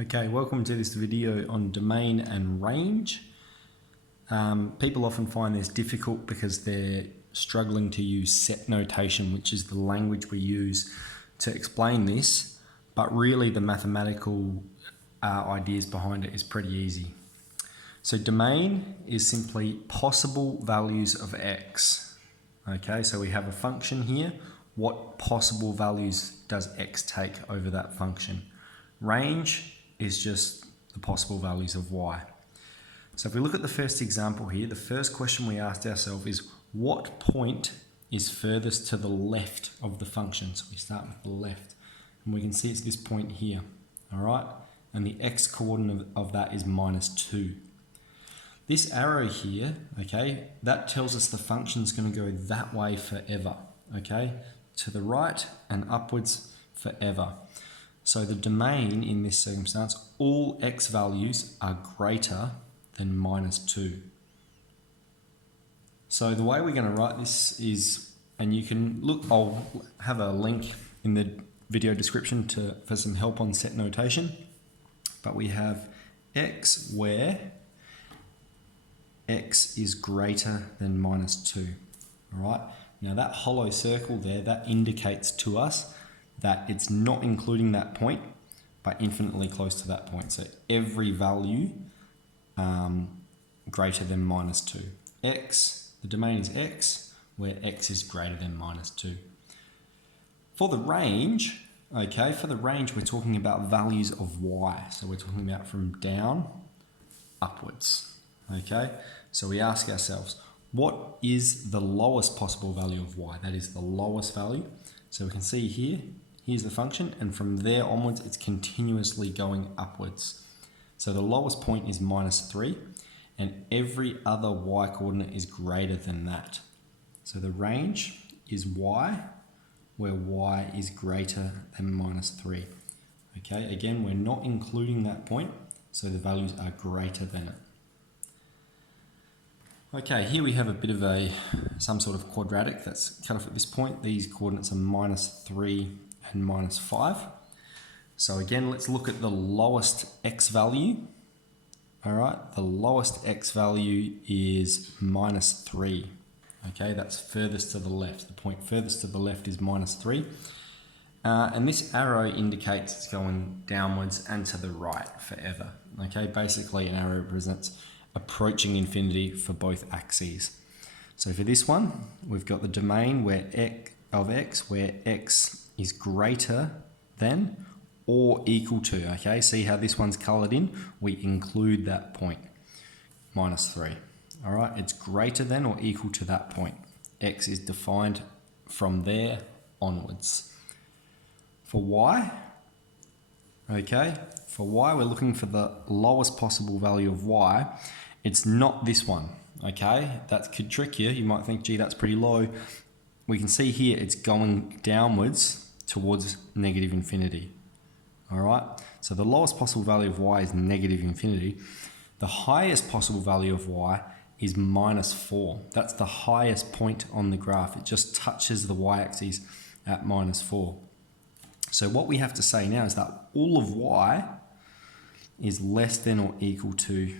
Okay, welcome to this video on domain and range. People often find this difficult because they're struggling to use set notation, which is the language we use to explain this, but really the mathematical ideas behind it is pretty easy. So domain is simply possible values of x. Okay, so we have a function here. What possible values does x take over that function? Range is just the possible values of y. So if we look at the first example here, the first question we asked ourselves is what point is furthest to the left of the function? So we start with the left and we can see it's this point here, all right? And the x coordinate of that is -2. This arrow here, okay, that tells us the function's going to go that way forever, okay? To the right and upwards forever. So the domain in this circumstance, all x values are greater than -2. So the way we're going to write this is, and you can look, I'll have a link in the video description for some help on set notation, but we have x where x is greater than -2, all right? Now that hollow circle there, that indicates to us that it's not including that point, but infinitely close to that point. So every value greater than -2. X, the domain is x, where x is greater than -2. For the range, okay, for the range, we're talking about values of y. So we're talking about from down upwards, okay? So we ask ourselves, what is the lowest possible value of y? That is the lowest value. So we can see here, here's the function, and from there onwards, it's continuously going upwards. So the lowest point is -3, and every other y coordinate is greater than that. So the range is y, where y is greater than -3. Okay, again, we're not including that point, so the values are greater than it. Okay, here we have a bit of some sort of quadratic that's cut off at this point. These coordinates are -3 and -5. So again, let's look at the lowest x value. All right, the lowest x value is -3. Okay, that's furthest to the left. The point furthest to the left is -3. And this arrow indicates it's going downwards and to the right forever. Okay, basically an arrow represents approaching infinity for both axes. So for this one, we've got the domain where x is greater than or equal to, okay? See how this one's colored in? We include that point, -3. All right, it's greater than or equal to that point. X is defined from there onwards. For y, okay, for y, we're looking for the lowest possible value of y. It's not this one, okay? That could trick you. You might think, gee, that's pretty low. We can see here it's going downwards towards negative infinity. All right, so the lowest possible value of y is negative infinity. The highest possible value of y is -4. That's the highest point on the graph. It just touches the y-axis at -4. So what we have to say now is that all of y is less than or equal to,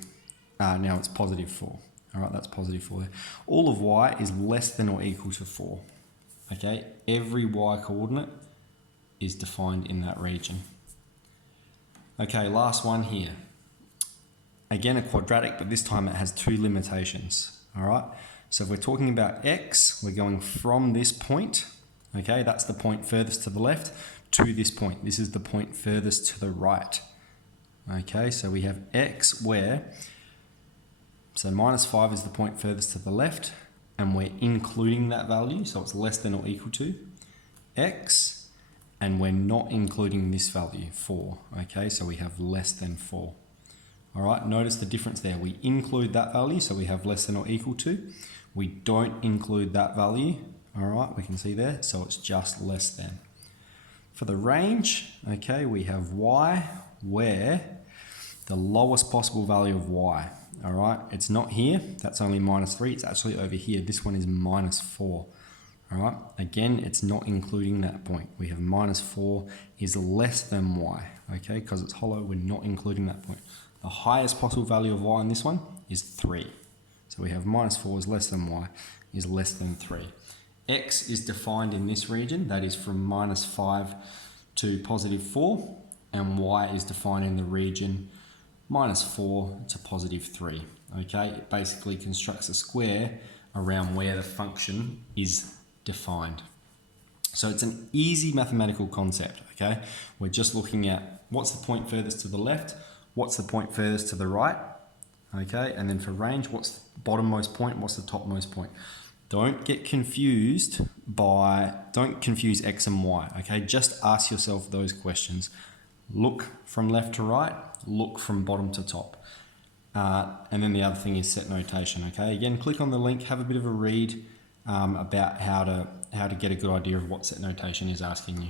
now it's +4. All right, that's +4 there. All of y is less than or equal to 4. Okay, every y coordinate is defined in that region. Okay, last one here. Again, a quadratic, but this time it has two limitations. All right, so if we're talking about x, we're going from this point, okay, that's the point furthest to the left, to this point. This is the point furthest to the right. Okay, so we have x where, so -5 is the point furthest to the left, and we're including that value, so it's less than or equal to x, and we're not including this value, 4. Okay, so we have less than 4. All right, notice the difference there. We include that value, so we have less than or equal to. We don't include that value. All right, we can see there, so it's just less than. For the range, okay, we have y where the lowest possible value of y. All right, it's not here, that's only -3, it's actually over here. This one is -4. All right, again, it's not including that point. We have -4 is less than y. okay, because it's hollow, we're not including that point. The highest possible value of y in this one is 3. So we have minus 4 is less than y is less than 3. X is defined in this region, that is from minus 5 to positive 4, and y is defined in the region minus 4 to positive 3. Okay, it basically constructs a square around where the function is defined. So it's an easy mathematical concept, okay? We're just looking at what's the point furthest to the left, what's the point furthest to the right, okay? And then for range, what's the bottommost point, what's the topmost point? Don't confuse X and Y, okay? Just ask yourself those questions. Look from left to right, look from bottom to top. And then the other thing is set notation, okay? Again, click on the link, have a bit of a read about how to get a good idea of what set notation is asking you.